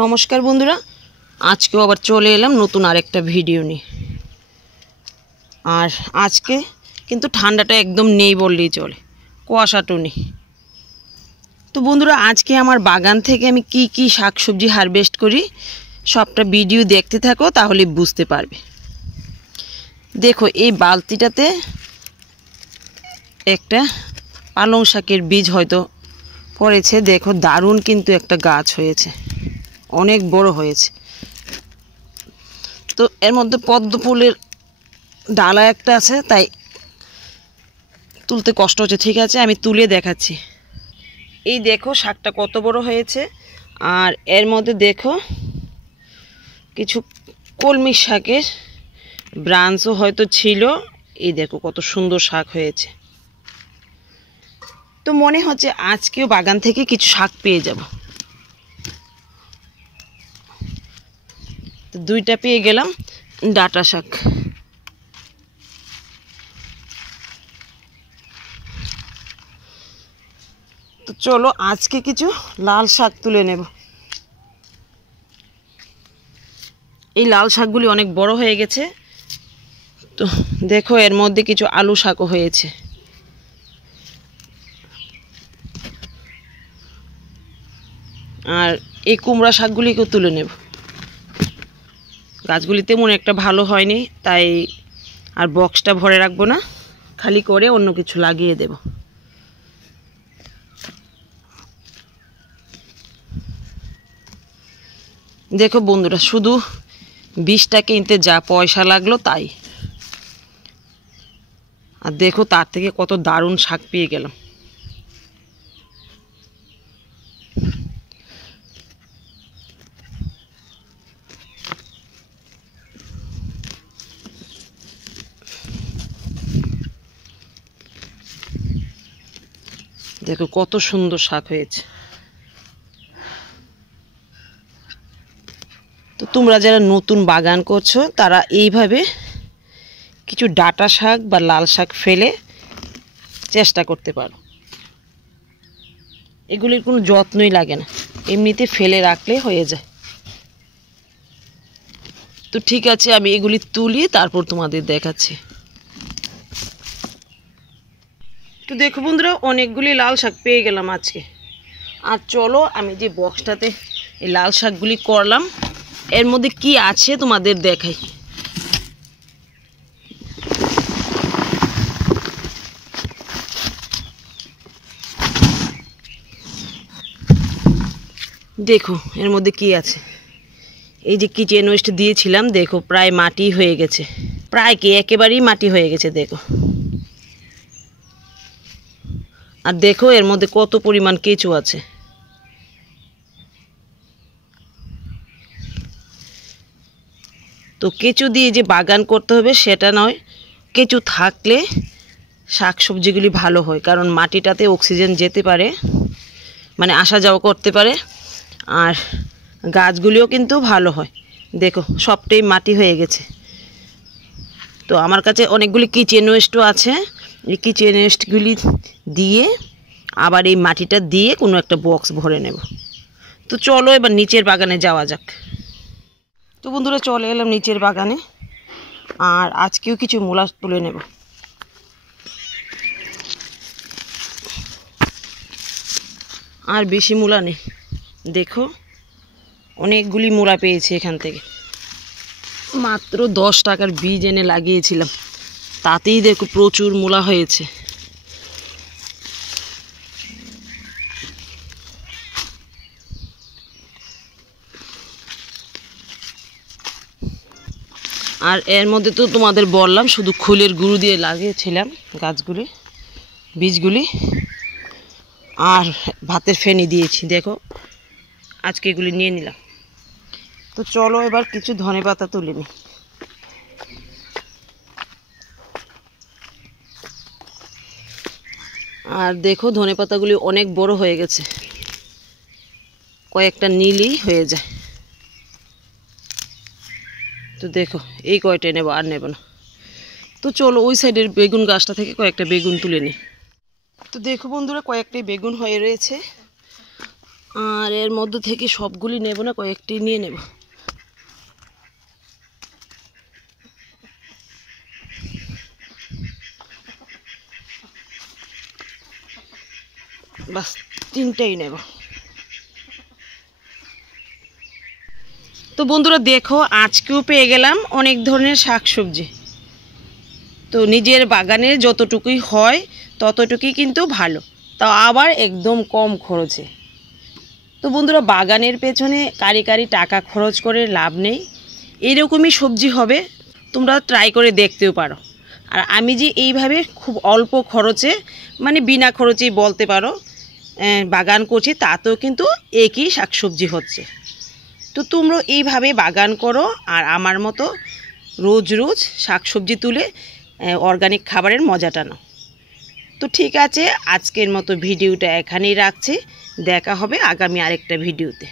নমস্কার বন্ধুরা, আজকেও আবার চলে এলাম নতুন আরেকটা ভিডিও নিয়ে। আর আজকে কিন্তু ঠান্ডাটা একদম নেই বললেই চলে, কুয়াশাটু নেই। তো বন্ধুরা, আজকে আমার বাগান থেকে আমি কি কি শাকসবজি হারভেস্ট করি সবটা ভিডিও দেখতে থাকো, তাহলে বুঝতে পারবে। দেখো, এই বালতিটাতে একটা পালং শাকের বীজ হয়তো পড়েছে। দেখো, দারুণ কিন্তু একটা গাছ হয়েছে, অনেক বড় হয়েছে। তো এর মধ্যে পদ্ম ফুলের ডালা একটা আছে, তাই তুলতে কষ্ট হচ্ছে। ঠিক আছে, আমি তুলে দেখাচ্ছি। এই দেখো শাকটা কত বড় হয়েছে। আর এর মধ্যে দেখো কিছু কলমি শাকের ব্রাঞ্চও হয়তো ছিল। এই দেখো কত সুন্দর শাক হয়েছে। তো মনে হচ্ছে আজকেও বাগান থেকে কিছু শাক পেয়ে যাব। তো দুইটা পেয়ে গেলাম ডাঁটা শাক। তো চলো আজকে কিছু লাল শাক তুলে নেব। এই লাল শাকগুলি অনেক বড় হয়ে গেছে। তো দেখো, এর মধ্যে কিছু আলু শাকও হয়েছে। আর এই কুমড়া শাকগুলিকেও তুলে নেব। গাছগুলি তেমন একটা ভালো হয়নি, তাই আর বক্সটা ভরে রাখবো না, খালি করে অন্য কিছু লাগিয়ে দেব। দেখো বন্ধুরা, শুধু বীজটা কিনতে যা পয়সা লাগলো তাই। আর দেখো তার থেকে কত দারুণ শাক পেয়ে গেলাম। দেখো কত সুন্দর শাক হয়েছে। তো তোমরা যারা নতুন বাগান করছো তারা এইভাবে কিছু ডাঁটা শাক বা লাল শাক ফেলে চেষ্টা করতে পারো। এগুলির কোনো যত্নই লাগে না, এমনিতে ফেলে রাখলে হয়ে যায়। তো ঠিক আছে, আমি এগুলি তুলি, তারপর তোমাদের দেখাচ্ছি। তো দেখো বন্ধুরা, অনেকগুলি লাল শাক পেয়ে গেলাম আজকে। আর চলো আমি যে বক্সটাতে এই লাল শাকগুলি করলাম এর মধ্যে কি আছে তোমাদের দেখাই। দেখো এর মধ্যে কি আছে। এই যে কিচেন ওয়েস্ট দিয়েছিলাম, দেখো প্রায় মাটি হয়ে গেছে, প্রায় কি একেবারেই মাটি হয়ে গেছে। দেখো, আর দেখো এর মধ্যে কত পরিমাণ কেঁচো আছে। তো কেঁচো দিয়ে যে বাগান করতে হবে সেটা নয়, কেঁচো থাকলে শাকসবজিগুলি ভালো হয়, কারণ মাটিটাতে অক্সিজেন যেতে পারে, মানে আসা যাওয়া করতে পারে, আর গাছগুলিও কিন্তু ভালো হয়। দেখো সবটাই মাটি হয়ে গেছে। তো আমার কাছে অনেকগুলি কিচেন ওয়েস্টও আছে। এই কিচেন ওয়েস্টগুলি দিয়ে আবার এই মাটিটা দিয়ে কোনো একটা বক্স ভরে নেব। তো চলো এবার নিচের বাগানে যাওয়া যাক। তো বন্ধুরা, চলে এলাম নিচের বাগানে। আর আজকেও কিছু মূলা তুলে নেব। আর বেশি মূলা নেই, দেখো অনেকগুলি মূলা পেয়েছি এখান থেকে। মাত্র 10 টাকার বীজ এনে লাগিয়েছিলাম, তাতেই দেখো প্রচুর মূলা হয়েছে। আর এর মধ্যে তো তোমাদের বললাম শুধু খোলের গুঁড়ো দিয়ে লাগিয়েছিলাম গাছগুলি, বীজগুলি, আর ভাতের ফেনি দিয়েছি। দেখো আজকে এগুলি নিয়ে নিলাম। তো চলো এবার কিছু ধনেপাতা তুলে নিই। আর দেখো ধনেপাতাগুলি অনেক বড় হয়ে গেছে, কয়েকটা নিলেই হয়ে যায়। তো দেখো এই কয়টা নেব, আর নেব না। তো চলো ওই সাইডের বেগুন গাছটা থেকে কয়েকটা বেগুন তুলে নিই। তো দেখো বন্ধুরা, কয়েকটাই বেগুন হয়ে রয়েছে। আর এর মধ্যে থেকে সবগুলি নেব না, কয়েকটি নিয়ে নেব। বাস 3টাই নেব। তো বন্ধুরা দেখো, আজকেও পেয়ে গেলাম অনেক ধরনের শাকসবজি। তো নিজের বাগানের যতটুকুই হয় ততটুকুই কিন্তু ভালো, তাও আবার একদম কম খরচে। তো বন্ধুরা, বাগানের পেছনে কারি কারি টাকা খরচ করে লাভ নেই, এরকমই সবজি হবে, তোমরা ট্রাই করে দেখতেও পারো। আর আমি যে এইভাবে খুব অল্প খরচে, মানে বিনা খরচেই বলতে পারো, বাগান করছি, তাতেও কিন্তু একই শাকসবজি হচ্ছে। তো তোমরা এইভাবে বাগান করো আর আমার মতো রোজ রোজ শাকসবজি তুলে অর্গানিক খাবারের মজাটা নাও। তো ঠিক আছে, আজকের মতো ভিডিওটা এখানেই রাখছি। দেখা হবে আগামী আরেকটা ভিডিওতে।